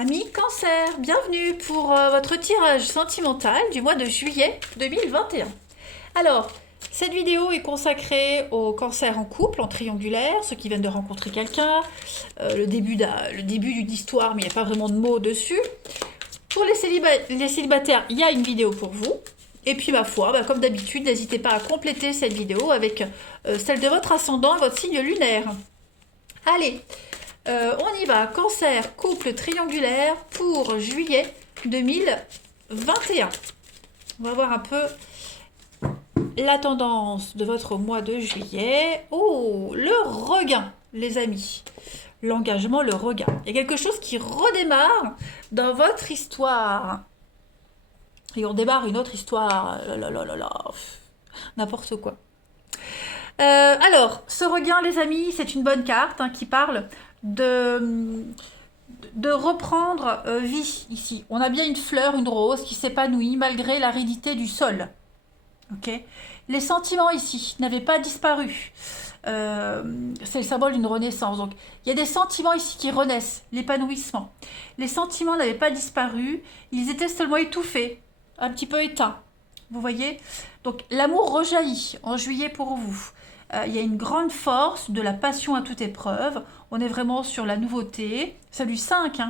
Amis Cancer, bienvenue pour votre tirage sentimental du mois de juillet 2021. Alors, cette vidéo est consacrée aux cancers en couple, en triangulaire, ceux qui viennent de rencontrer quelqu'un, le début d'une histoire, mais il n'y a pas vraiment de mots dessus. Pour les célibataires, il y a une vidéo pour vous. Et puis, ma foi, comme d'habitude, n'hésitez pas à compléter cette vidéo avec celle de votre ascendant et votre signe lunaire. Allez, on y va. Cancer, couple triangulaire pour juillet 2021. On va voir un peu la tendance de votre mois de juillet. Oh, le regain, les amis. L'engagement, le regain. Il y a quelque chose qui redémarre dans votre histoire. Et on démarre une autre histoire. N'importe quoi. Alors, ce regain, les amis, c'est une bonne carte qui parle de reprendre vie ici. On a bien une fleur, une rose qui s'épanouit malgré l'aridité du sol. Ok. Les sentiments ici n'avaient pas disparu. C'est le symbole d'une renaissance. Donc, il y a des sentiments ici qui renaissent, l'épanouissement. Les sentiments n'avaient pas disparu, ils étaient seulement étouffés, un petit peu éteints. Vous voyez? Donc, l'amour rejaillit en juillet pour vous. Il y a une grande force de la passion à toute épreuve. On est vraiment sur la nouveauté. C'est du 5,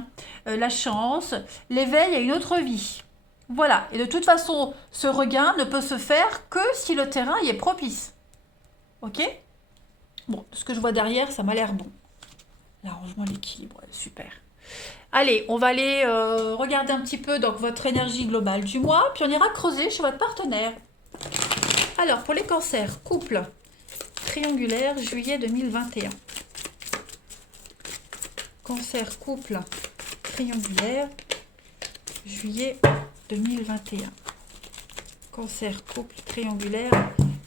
la chance, l'éveil à une autre vie. Voilà. Et de toute façon, ce regain ne peut se faire que si le terrain y est propice. Ok? Bon, ce que je vois derrière, ça m'a l'air bon. L'arrangement, l'équilibre, super. Allez, on va aller regarder un petit peu donc, votre énergie globale du mois, puis on ira creuser chez votre partenaire. Alors, pour les cancers, couple triangulaire, juillet 2021. Cancer, couple triangulaire, juillet 2021. Cancer, couple triangulaire,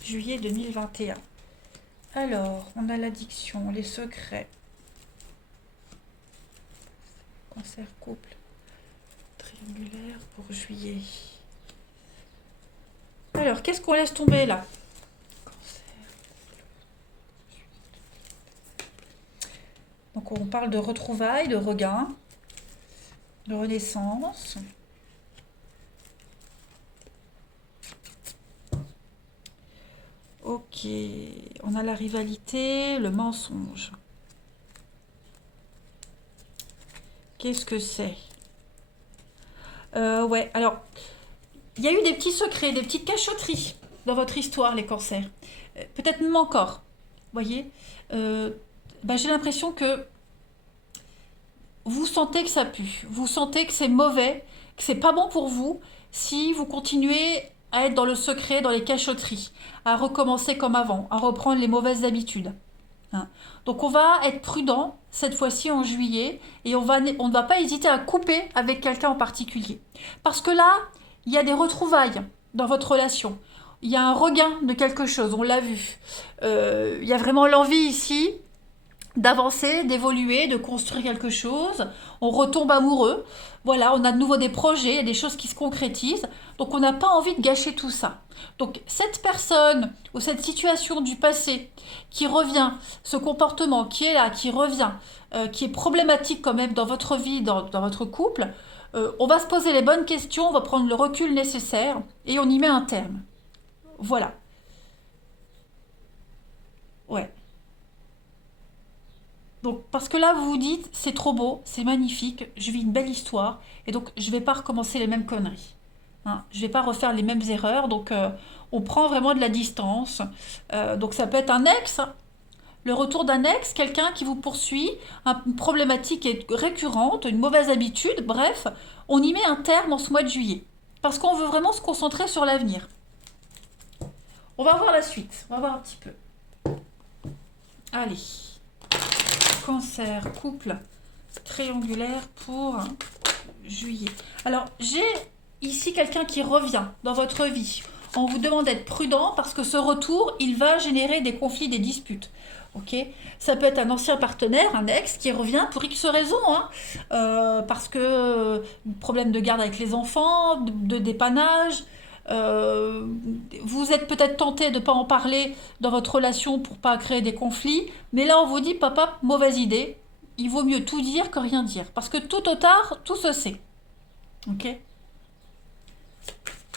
juillet 2021. Alors, on a l'addiction, les secrets. Cancer, couple triangulaire pour juillet. Alors, qu'est-ce qu'on laisse tomber là? Donc on parle de retrouvailles, de regain, de renaissance. Ok, on a la rivalité, le mensonge. Qu'est-ce que c'est? Ouais, alors, il y a eu des petits secrets, des petites cachotteries dans votre histoire, les cancers. Peut-être même encore, voyez j'ai l'impression que vous sentez que ça pue, vous sentez que c'est mauvais, que c'est pas bon pour vous si vous continuez à être dans le secret, dans les cachotteries, à recommencer comme avant, à reprendre les mauvaises habitudes. Donc on va être prudent cette fois-ci en juillet et on ne va pas hésiter à couper avec quelqu'un en particulier. Parce que là, il y a des retrouvailles dans votre relation. Il y a un regain de quelque chose, on l'a vu. Il y a vraiment l'envie ici d'avancer, d'évoluer, de construire quelque chose. On retombe amoureux. Voilà, on a de nouveau des projets, il y a des choses qui se concrétisent. Donc on n'a pas envie de gâcher tout ça. Donc cette personne ou cette situation du passé qui revient, ce comportement qui est là, qui revient, qui est problématique quand même dans votre vie, dans votre couple, on va se poser les bonnes questions, on va prendre le recul nécessaire et on y met un terme. Voilà. Ouais. Donc, parce que là, vous vous dites, c'est trop beau, c'est magnifique, je vis une belle histoire, et donc je ne vais pas recommencer les mêmes conneries. Je ne vais pas refaire les mêmes erreurs, donc on prend vraiment de la distance. Donc ça peut être un ex, le retour d'un ex, quelqu'un qui vous poursuit, une problématique est récurrente, une mauvaise habitude, bref, on y met un terme en ce mois de juillet. Parce qu'on veut vraiment se concentrer sur l'avenir. On va voir la suite, on va voir un petit peu. Allez. Cancer, couple triangulaire pour juillet. Alors, j'ai ici quelqu'un qui revient dans votre vie. On vous demande d'être prudent parce que ce retour, il va générer des conflits, des disputes. Ok, ça peut être un ancien partenaire, un ex qui revient pour X raisons, parce que problème de garde avec les enfants, de dépannage. Vous êtes peut-être tenté de ne pas en parler dans votre relation pour pas créer des conflits, mais là on vous dit papa, mauvaise idée, il vaut mieux tout dire que rien dire. Parce que tout au tard, tout se sait. Ok?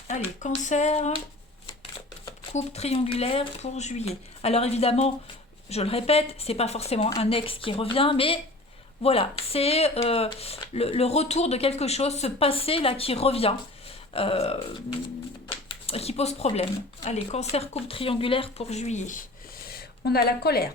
Allez, cancer, coupe triangulaire pour juillet. Alors évidemment, je le répète, c'est pas forcément un ex qui revient, mais voilà, c'est le retour de quelque chose, ce passé là qui revient, euh, qui pose problème. Allez, cancer, coupe triangulaire pour juillet. On a la colère,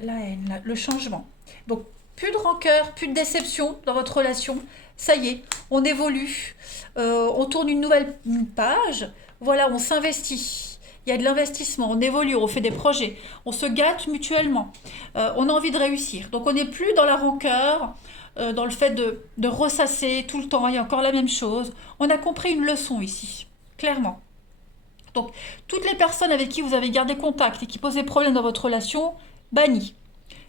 la haine, le changement. Donc, plus de rancœur, plus de déception dans votre relation. Ça y est, on évolue, on tourne une nouvelle page. Voilà, on s'investit. Il y a de l'investissement, on évolue, on fait des projets, on se gâte mutuellement. On a envie de réussir. Donc, on n'est plus dans la rancœur, dans le fait de ressasser tout le temps. Il y a encore la même chose. On a compris une leçon ici, clairement. Donc, toutes les personnes avec qui vous avez gardé contact et qui posaient problème dans votre relation, bannies.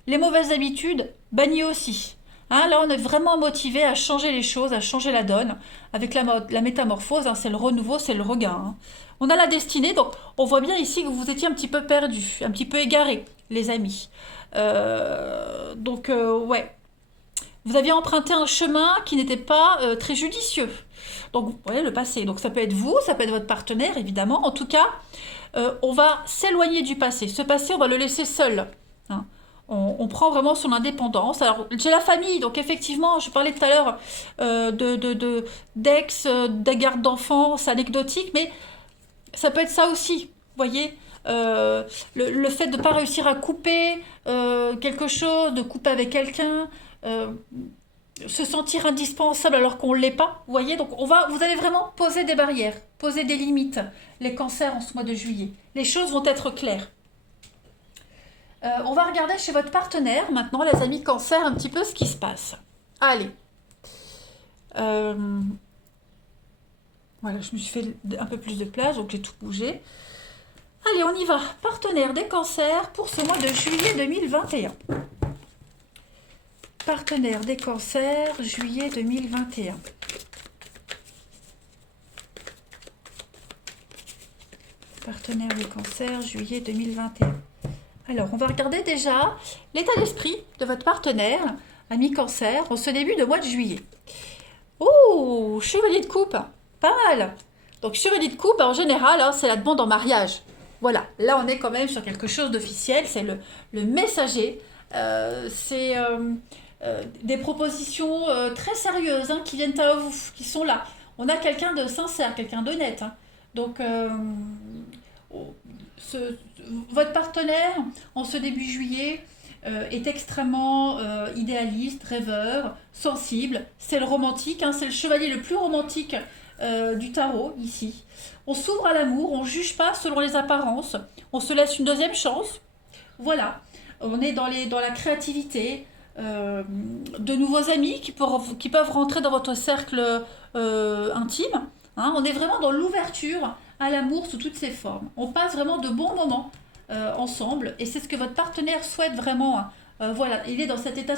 Les mauvaises habitudes, bannies aussi. Hein, là, on est vraiment motivé à changer les choses, à changer la donne. Avec la métamorphose, hein, c'est le renouveau, c'est le regain. Hein. On a la destinée, donc on voit bien ici que vous étiez un petit peu perdu, un petit peu égaré, les amis. Ouais. Vous aviez emprunté un chemin qui n'était pas très judicieux. Donc, vous voyez le passé. Donc, ça peut être vous, ça peut être votre partenaire, évidemment. En tout cas, on va s'éloigner du passé. Ce passé, on va le laisser seul. Hein. On prend vraiment son indépendance. Alors, j'ai la famille, donc effectivement, je parlais tout à l'heure d'ex, de garde d'enfants, c'est anecdotique, mais ça peut être ça aussi, vous voyez. Le fait de ne pas réussir à couper quelque chose, de couper avec quelqu'un, se sentir indispensable alors qu'on ne l'est pas, vous voyez. Donc vous allez vraiment poser des barrières, poser des limites, les cancers en ce mois de juillet. Les choses vont être claires. On va regarder chez votre partenaire maintenant, les amis cancer, un petit peu ce qui se passe. Allez. Voilà, je me suis fait un peu plus de place, donc j'ai tout bougé. Allez, on y va. Partenaire des cancers pour ce mois de juillet 2021. Partenaire des cancers, juillet 2021. Partenaire des cancers, juillet 2021. Alors, on va regarder déjà l'état d'esprit de votre partenaire, ami cancer, en ce début de mois de juillet. Oh, chevalier de coupe, pas mal. Donc, chevalier de coupe, en général, hein, c'est la demande en mariage. Voilà, là, on est quand même sur quelque chose d'officiel, c'est le messager. C'est des propositions très sérieuses hein, qui viennent à vous, qui sont là. On a quelqu'un de sincère, quelqu'un d'honnête. Hein. Donc, votre partenaire, en ce début juillet, est extrêmement idéaliste, rêveur, sensible. C'est le romantique, hein, c'est le chevalier le plus romantique du tarot, ici. On s'ouvre à l'amour, on ne juge pas selon les apparences, on se laisse une deuxième chance. Voilà, on est dans la créativité, de nouveaux amis qui peuvent rentrer dans votre cercle intime. Hein. On est vraiment dans l'ouverture à l'amour sous toutes ses formes. On passe vraiment de bons moments ensemble et c'est ce que votre partenaire souhaite vraiment. Voilà, il est dans cet état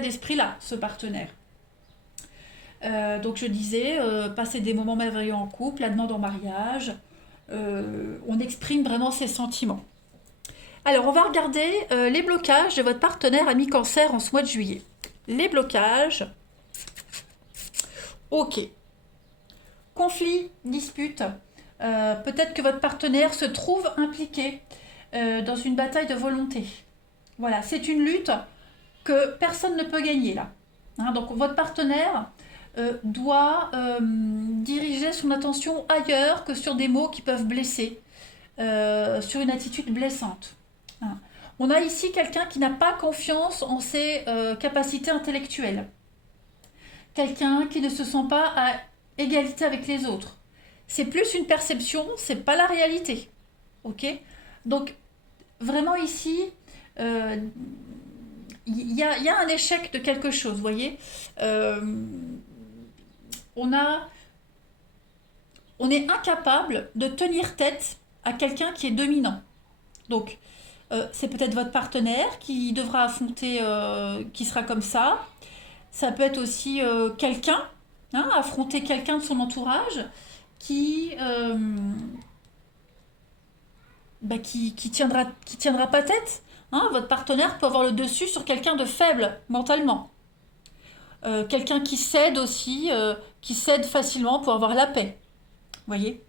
d'esprit-là, ce partenaire. Donc je disais, passer des moments merveilleux en couple, la demande en mariage, on exprime vraiment ses sentiments. Alors on va regarder les blocages de votre partenaire ami cancer en ce mois de juillet. Les blocages. Ok. Conflit, dispute. Peut-être que votre partenaire se trouve impliqué dans une bataille de volonté. Voilà, c'est une lutte que personne ne peut gagner là. Hein, donc votre partenaire doit diriger son attention ailleurs que sur des mots qui peuvent blesser, sur une attitude blessante. Hein. On a ici quelqu'un qui n'a pas confiance en ses capacités intellectuelles. Quelqu'un qui ne se sent pas à égalité avec les autres. C'est plus une perception, c'est pas la réalité. Ok ? Donc, vraiment ici, il y a un échec de quelque chose, vous voyez. On est incapable de tenir tête à quelqu'un qui est dominant. Donc, c'est peut-être votre partenaire qui devra affronter, qui sera comme ça. Ça peut être aussi quelqu'un, hein, affronter quelqu'un de son entourage qui tiendra pas tête, Hein, votre partenaire peut avoir le dessus sur quelqu'un de faible mentalement. Quelqu'un qui cède aussi, qui cède facilement pour avoir la paix. Vous voyez?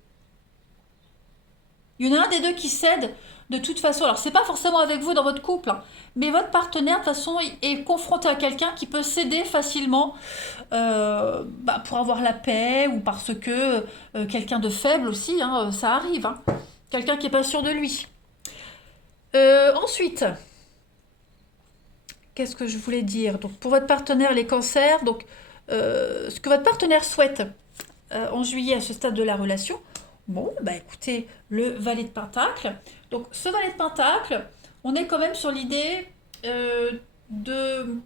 Il y en a un des deux qui cède de toute façon. Alors, c'est pas forcément avec vous dans votre couple, hein, mais votre partenaire, de toute façon, est confronté à quelqu'un qui peut céder facilement pour avoir la paix ou parce que quelqu'un de faible aussi, hein, ça arrive. Hein. Quelqu'un qui n'est pas sûr de lui. Ensuite, qu'est-ce que je voulais dire? Donc, pour votre partenaire, les cancers, donc, ce que votre partenaire souhaite en juillet à ce stade de la relation, bon, bah écoutez, le valet de Pentacle. Donc, ce valet de Pentacle, on est quand même sur l'idée de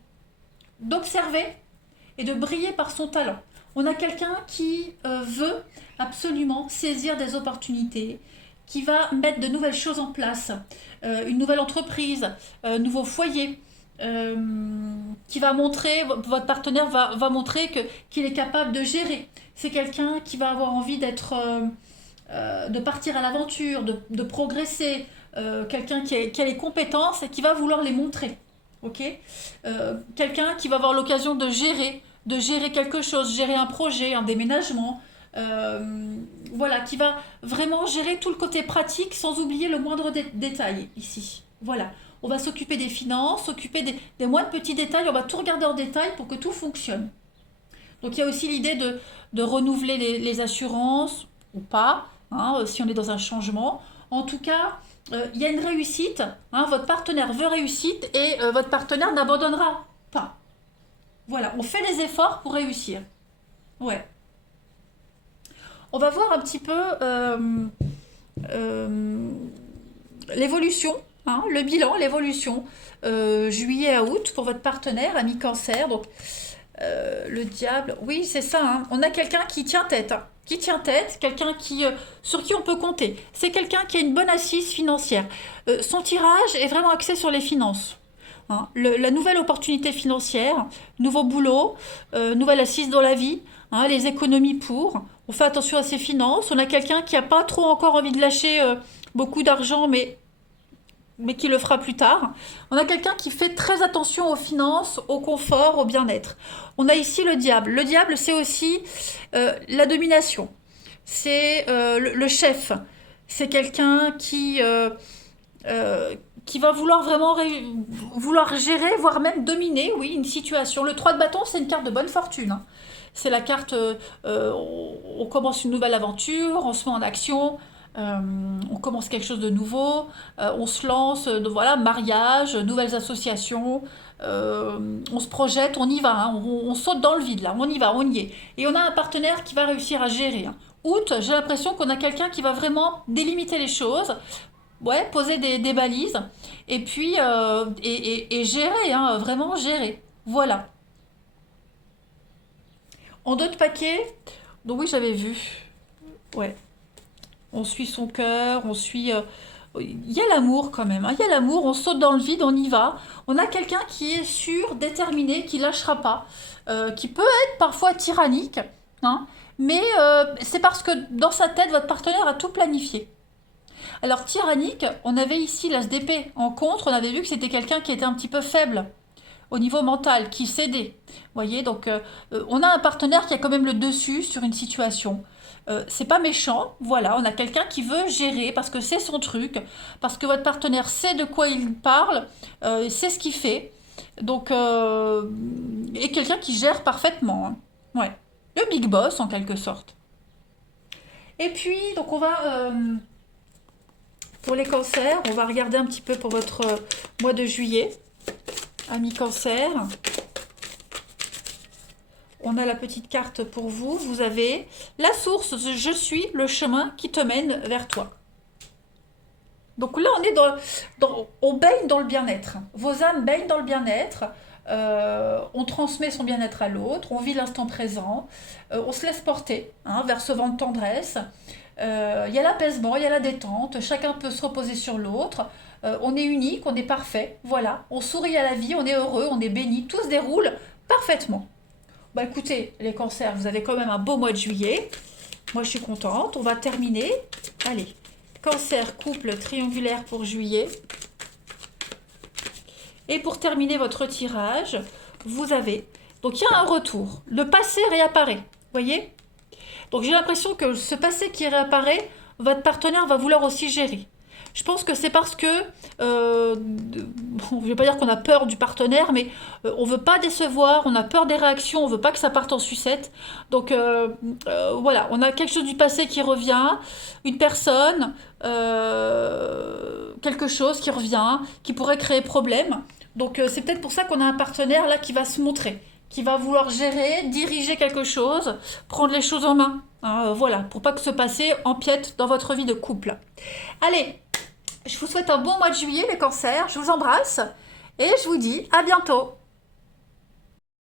d'observer et de briller par son talent. On a quelqu'un qui veut absolument saisir des opportunités, qui va mettre de nouvelles choses en place, une nouvelle entreprise, un nouveau foyer, qui va montrer, votre partenaire va montrer qu'il est capable de gérer. C'est quelqu'un qui va avoir envie de partir à l'aventure, de progresser, quelqu'un qui a les compétences et qui va vouloir les montrer. Ok, quelqu'un qui va avoir l'occasion de gérer quelque chose, gérer un projet, un déménagement, voilà, qui va vraiment gérer tout le côté pratique sans oublier le moindre détail ici. Voilà, on va s'occuper des finances, s'occuper des moindres petits détails, on va tout regarder en détail pour que tout fonctionne. Donc il y a aussi l'idée de renouveler les assurances ou pas, hein, si on est dans un changement. En tout cas, il y a une réussite, hein, votre partenaire veut réussite et votre partenaire n'abandonnera pas. Voilà, on fait les efforts pour réussir. Ouais. On va voir un petit peu l'évolution, hein, le bilan, l'évolution, juillet à août pour votre partenaire, ami cancer. Donc, le diable, oui, c'est ça. Hein. On a quelqu'un qui tient tête. Hein. Qui tient tête, quelqu'un sur qui on peut compter. C'est quelqu'un qui a une bonne assise financière. Son tirage est vraiment axé sur les finances. Hein. La nouvelle opportunité financière, nouveau boulot, nouvelle assise dans la vie, hein, les économies pour. On fait attention à ses finances. On a quelqu'un qui n'a pas trop encore envie de lâcher beaucoup d'argent, mais qui le fera plus tard. On a quelqu'un qui fait très attention aux finances, au confort, au bien-être. On a ici le diable. Le diable, c'est aussi la domination. C'est le chef. C'est quelqu'un qui va vouloir vraiment vouloir gérer, voire même dominer, oui, une situation. Le 3 de bâton, c'est une carte de bonne fortune. Hein. C'est la carte, on commence une nouvelle aventure, on se met en action, on commence quelque chose de nouveau, on se lance, voilà, mariage, nouvelles associations, on se projette, on y va, hein, on saute dans le vide là, on y va, on y est. Et on a un partenaire qui va réussir à gérer. Hein. Août, j'ai l'impression qu'on a quelqu'un qui va vraiment délimiter les choses, ouais, poser des balises, et puis et gérer, hein, vraiment gérer. Voilà. En d'autres paquets, donc oui, j'avais vu. Ouais. On suit son cœur, on suit. Il y a l'amour quand même. Hein. Il y a l'amour, on saute dans le vide, on y va. On a quelqu'un qui est sûr, déterminé, qui lâchera pas, qui peut être parfois tyrannique, hein, mais c'est parce que dans sa tête, votre partenaire a tout planifié. Alors tyrannique, on avait ici l'as d'épée en contre, on avait vu que c'était quelqu'un qui était un petit peu faible au niveau mental, qui cédait. Vous voyez, donc on a un partenaire qui a quand même le dessus sur une situation. C'est pas méchant, voilà, on a quelqu'un qui veut gérer parce que c'est son truc, parce que votre partenaire sait de quoi il parle, sait ce qu'il fait, donc et quelqu'un qui gère parfaitement. Hein. Ouais, le big boss en quelque sorte. Et puis donc on va pour les cancers, on va regarder un petit peu pour votre mois de juillet, ami cancer. On a la petite carte pour vous. Vous avez la source, je suis le chemin qui te mène vers toi. Donc là, on est on baigne dans le bien-être. Vos âmes baignent dans le bien-être. On transmet son bien-être à l'autre. On vit l'instant présent. On se laisse porter, hein, vers ce vent de tendresse. Il y a l'apaisement, il y a la détente. Chacun peut se reposer sur l'autre. On est unique, on est parfait. Voilà. On sourit à la vie, on est heureux, on est béni. Tout se déroule parfaitement. Bah écoutez, les cancers, vous avez quand même un beau mois de juillet. Moi, je suis contente. On va terminer. Allez, cancer, couple, triangulaire pour juillet. Et pour terminer votre tirage, vous avez... Donc il y a un retour. Le passé réapparaît. Voyez? Donc j'ai l'impression que ce passé qui réapparaît, votre partenaire va vouloir aussi gérer. Je pense que c'est parce que, bon, je ne vais pas dire qu'on a peur du partenaire, mais on ne veut pas décevoir, on a peur des réactions, on ne veut pas que ça parte en sucette. Donc voilà, on a quelque chose du passé qui revient, une personne, quelque chose qui revient, qui pourrait créer problème. Donc c'est peut-être pour ça qu'on a un partenaire là qui va se montrer, qui va vouloir gérer, diriger quelque chose, prendre les choses en main. Hein, voilà, pour pas que ce passé empiète dans votre vie de couple. Allez, je vous souhaite un bon mois de juillet les cancers, je vous embrasse et je vous dis à bientôt.